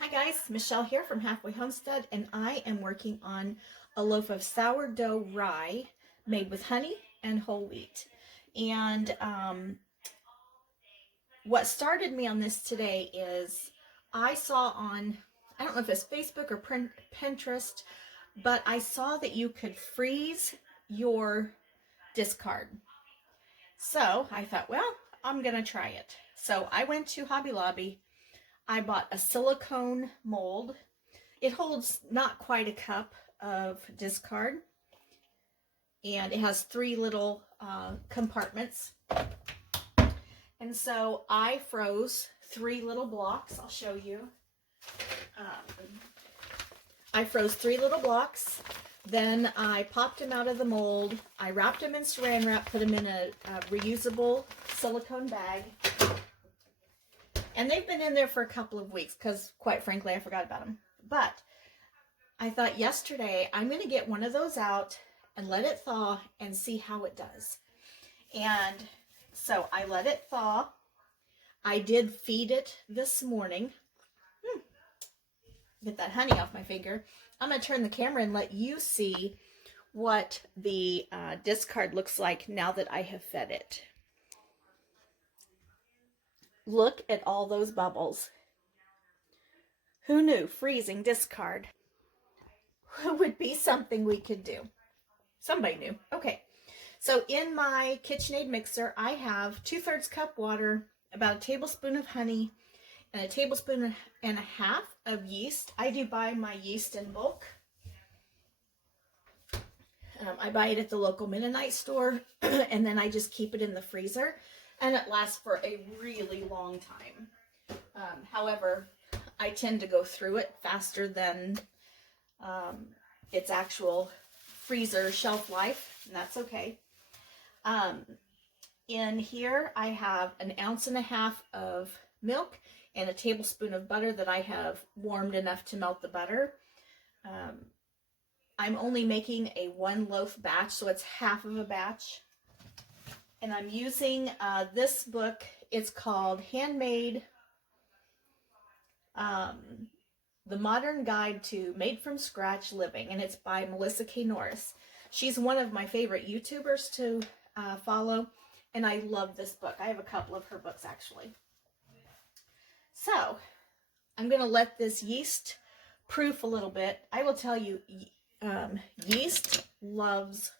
Hi guys, Michelle here from Halfway Homestead, and I am working on a loaf of sourdough rye made with honey and whole wheat. And what started me on this today is I saw on, I don't know if it's Facebook or Pinterest, but I saw that you could freeze your discard. So I thought, well, I'm gonna try it. So I went to Hobby Lobby. I bought a silicone mold. It holds not quite a cup of discard, and it has three little compartments. And so I froze three little blocks. I'll show you. I froze three little blocks. Then I popped them out of the mold. I wrapped them in saran wrap, put them in a reusable silicone bag. And they've been in there for a couple of weeks because, quite frankly, I forgot about them. But I thought yesterday I'm going to get one of those out and let it thaw and see how it does. And so I let it thaw. I did feed it this morning. Get that honey off my finger. I'm going to turn the camera and let you see what the discard looks like now that I have fed it. Look at all those bubbles. Who knew freezing discard would be something we could do? Somebody knew. Okay, so in my KitchenAid mixer, I have 2/3 cup water, about a tablespoon of honey, and a tablespoon and a half of yeast. I do buy my yeast in bulk. I buy it at the local Mennonite store, and then I just keep it in the freezer, and it lasts for a really long time. However, I tend to go through it faster than its actual freezer shelf life, and that's okay. In here, I have 1.5 ounces of milk and a tablespoon of butter that I have warmed enough to melt the butter. I'm only making a 1 loaf batch, so it's half of a batch. And I'm using this book. It's called Handmade, The Modern Guide to Made from Scratch Living, and it's by Melissa K. Norris. She's one of my favorite YouTubers to follow, and I love this book. I have a couple of her books, actually. So, I'm going to let this yeast proof a little bit. I will tell you, yeast loves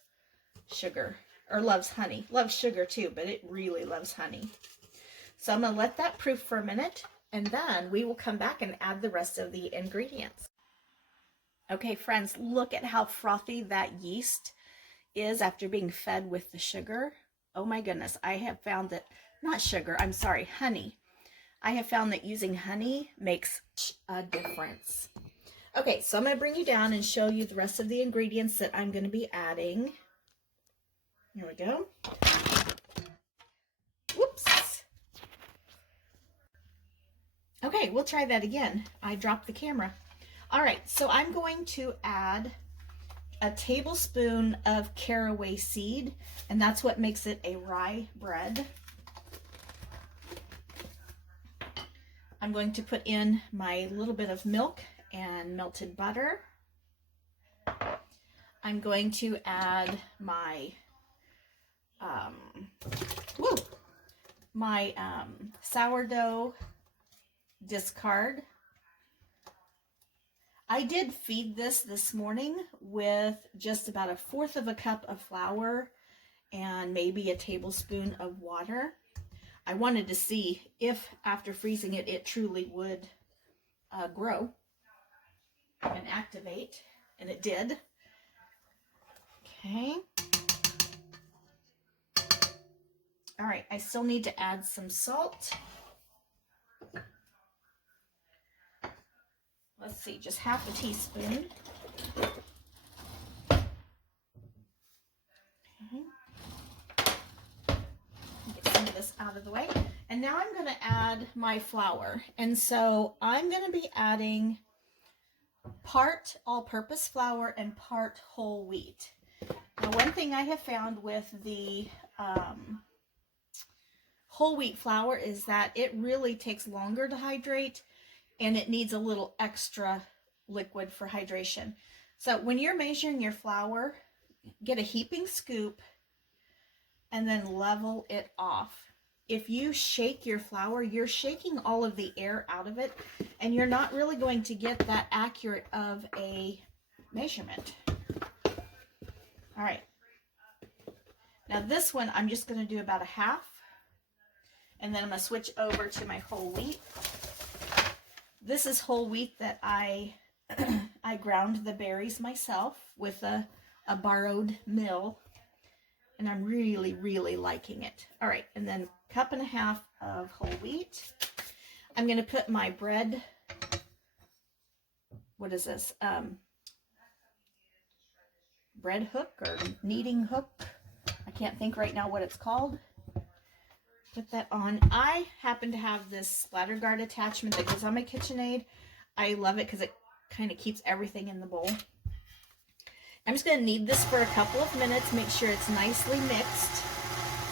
sugar, or loves honey. Loves sugar too, but it really loves honey. So I'm going to let that proof for a minute, and then we will come back and add the rest of the ingredients. Okay, friends, look at how frothy that yeast is after being fed with the sugar. Oh my goodness, I have found that, not sugar, I'm sorry, honey. I have found that using honey makes a difference. Okay, so I'm going to bring you down and show you the rest of the ingredients that I'm going to be adding. Here we go. Whoops. Okay, we'll try that again. I dropped the camera. All right, so I'm going to add a tablespoon of caraway seed, and that's what makes it a rye bread. I'm going to put in my little bit of milk and melted butter. I'm going to add my sourdough discard. I did feed this morning with just about 1/4 cup of flour and maybe a tablespoon of water. I wanted to see if after freezing it, it truly would grow and activate, and it did. Okay. All right, I still need to add some salt. Let's see, just 1/2 teaspoon. Okay. Get some of this out of the way. And now I'm going to add my flour. And so I'm going to be adding part all-purpose flour and part whole wheat. Now, one thing I have found with the whole wheat flour is that it really takes longer to hydrate and it needs a little extra liquid for hydration. So when you're measuring your flour, get a heaping scoop and then level it off. If you shake your flour, you're shaking all of the air out of it, and you're not really going to get that accurate of a measurement. All right. Now this one, I'm just going to do about a half, and then I'm going to switch over to my whole wheat. This is whole wheat that I ground the berries myself with a borrowed mill, and I'm really, really liking it. All right, and then cup and a half of whole wheat. I'm going to put my bread, what is this? Bread hook or kneading hook. I can't think right now what it's called. Put that on. I happen to have this splatter guard attachment that goes on my KitchenAid. I love it because it kind of keeps everything in the bowl. I'm just going to knead this for a couple of minutes, make sure it's nicely mixed,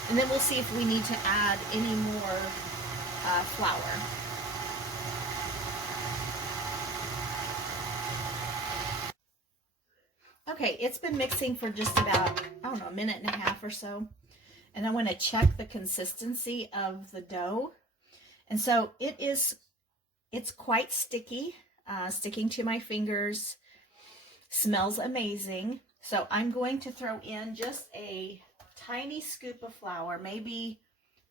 and then we'll see if we need to add any more flour. Okay, it's been mixing for just about, I don't know, a minute and a half or so. And I want to check the consistency of the dough. And so it's quite sticky, sticking to my fingers. Smells amazing. So I'm going to throw in just a tiny scoop of flour,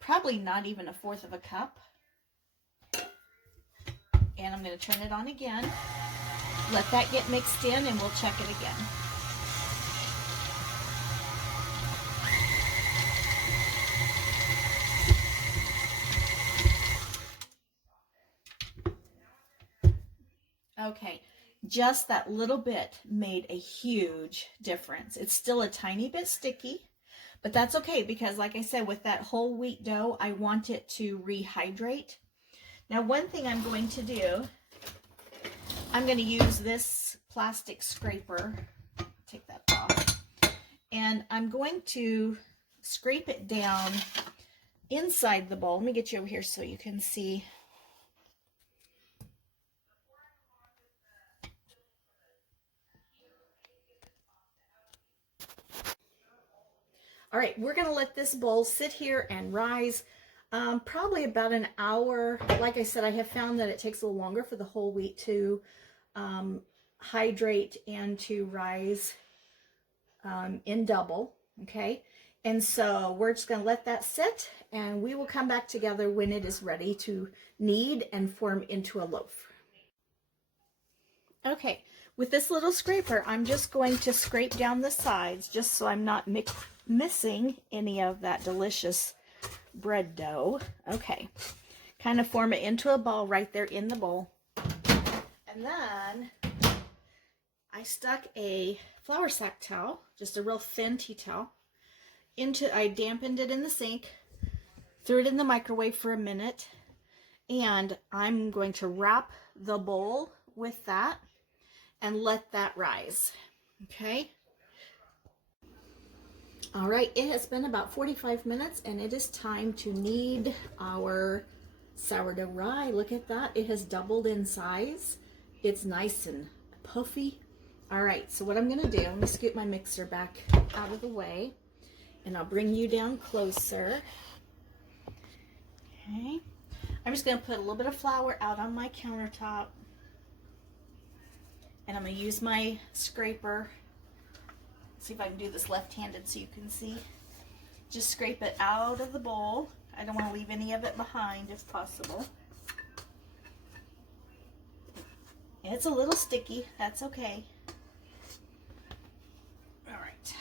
probably not even 1/4 of a cup. And I'm going to turn it on again. Let that get mixed in and we'll check it again. Okay, just that little bit made a huge difference. It's still a tiny bit sticky, but that's okay because like I said, with that whole wheat dough, I want it to rehydrate. Now, one thing I'm going to do, I'm going to use this plastic scraper. Take that off. And I'm going to scrape it down inside the bowl. Let me get you over here so you can see. All right, we're going to let this bowl sit here and rise probably about an hour. Like I said, I have found that it takes a little longer for the whole wheat to hydrate and to rise in double, okay? And so we're just going to let that sit, and we will come back together when it is ready to knead and form into a loaf. Okay, with this little scraper, I'm just going to scrape down the sides just so I'm not missing any of that delicious bread dough. Okay, kind of form it into a ball right there in the bowl. And then I stuck a flour sack towel, just a real thin tea towel, I dampened it in the sink, threw it in the microwave for a minute, and I'm going to wrap the bowl with that and let that rise. Okay. All right, it has been about 45 minutes and it is time to knead our sourdough rye. Look at that, it has doubled in size. It's nice and puffy. All right, so what I'm gonna do, I'm gonna scoot my mixer back out of the way and I'll bring you down closer. Okay, I'm just gonna put a little bit of flour out on my countertop and I'm gonna use my scraper. See if I can do this left-handed so you can see. Just scrape it out of the bowl. I don't want to leave any of it behind if possible. It's a little sticky, that's okay. All right,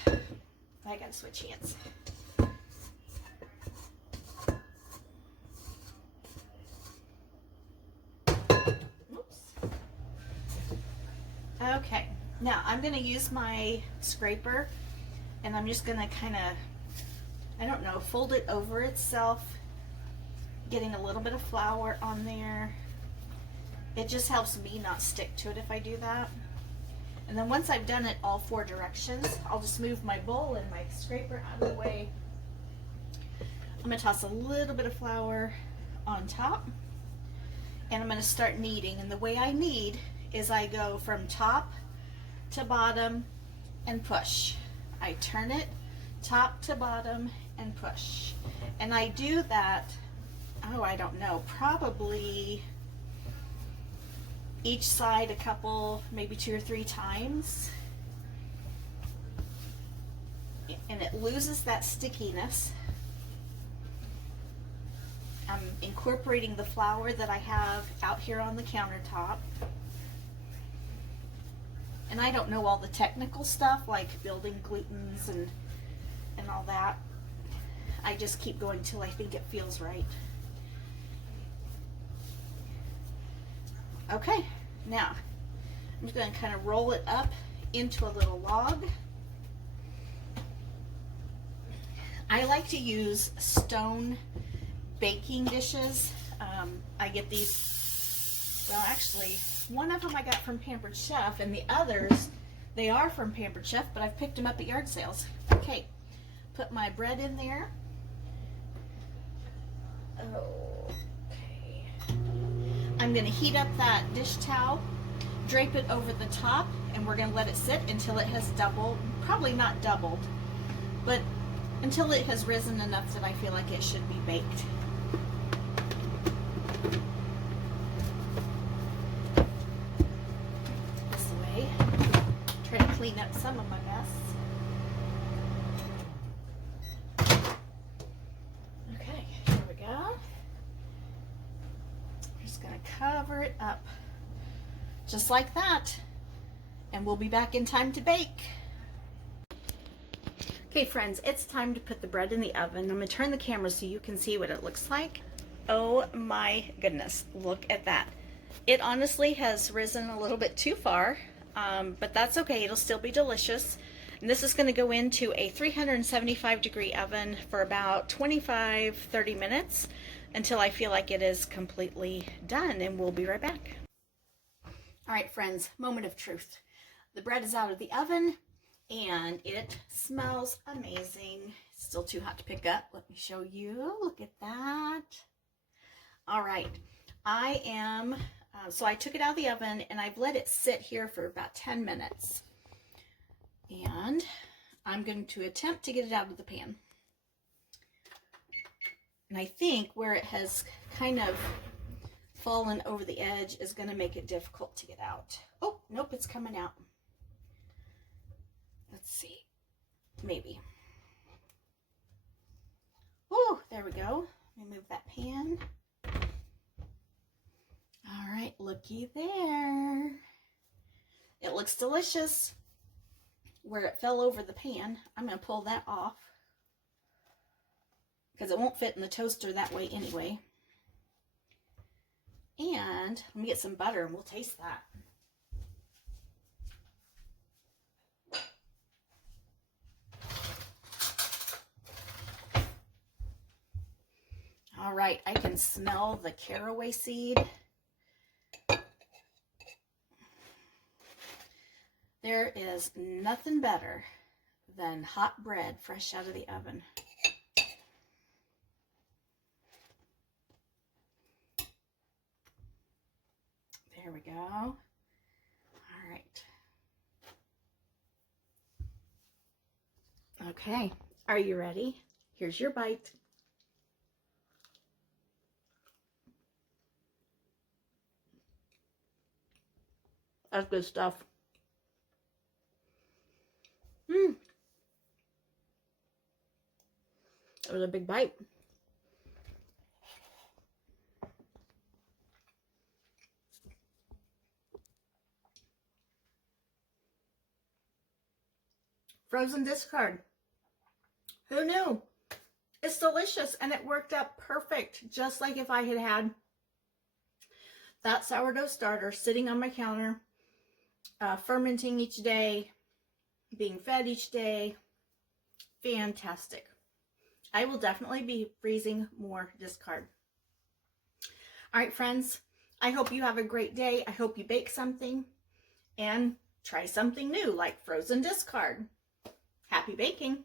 I gotta switch hands. Oops. Okay. Now I'm going to use my scraper and I'm just going to kind of, I don't know, fold it over itself, getting a little bit of flour on there. It just helps me not stick to it if I do that. And then once I've done it all 4 directions, I'll just move my bowl and my scraper out of the way. I'm going to toss a little bit of flour on top. and I'm going to start kneading. And the way I knead is I go from top to bottom and push. I turn it top to bottom and push. And I do that, oh, I don't know, probably each side a couple, maybe 2 or 3 times. And it loses that stickiness. I'm incorporating the flour that I have out here on the countertop. And I don't know all the technical stuff like building glutens and all that. I just keep going till I think it feels right. Okay, now I'm just going to kind of roll it up into a little log. I like to use stone baking dishes. I get these, well, actually one of them I got from Pampered Chef, and the others, they are from Pampered Chef, but I've picked them up at yard sales. Okay, put my bread in there. Okay. I'm going to heat up that dish towel, drape it over the top, and we're going to let it sit until it has doubled, probably not doubled, but until it has risen enough that I feel like it should be baked. This way. Try to clean up some of my mess. Okay, here we go. Just gonna cover it up just like that, and we'll be back in time to bake. Okay friends, it's time to put the bread in the oven. I'm going to turn the camera so you can see what it looks like. Oh my goodness, look at that. It honestly has risen a little bit too far, but that's okay, it'll still be delicious. And this is going to go into a 375-degree oven for about 25-30 minutes until I feel like it is completely done, and we'll be right back. Alright friends, moment of truth. The bread is out of the oven, and it smells amazing. It's still too hot to pick up. Let me show you. Look at that. All right. I am, so I took it out of the oven and I've let it sit here for about 10 minutes. And I'm going to attempt to get it out of the pan. And I think where it has kind of fallen over the edge is going to make it difficult to get out. Oh, nope, it's coming out. Let's see, maybe. Oh, there we go. Let me move that pan. All right, looky there. It looks delicious. Where it fell over the pan, I'm going to pull that off because it won't fit in the toaster that way anyway. And let me get some butter and we'll taste that. All right, I can smell the caraway seed. There is nothing better than hot bread fresh out of the oven. There we go. All right. Okay, are you ready? Here's your bite. That's good stuff. It was a big bite. Frozen discard. Who knew? It's delicious and it worked out perfect, just like if I had had that sourdough starter sitting on my counter, fermenting each day, being fed each day. Fantastic. I will definitely be freezing more discard. All right, friends, I hope you have a great day. I hope you bake something and try something new like frozen discard. Happy baking.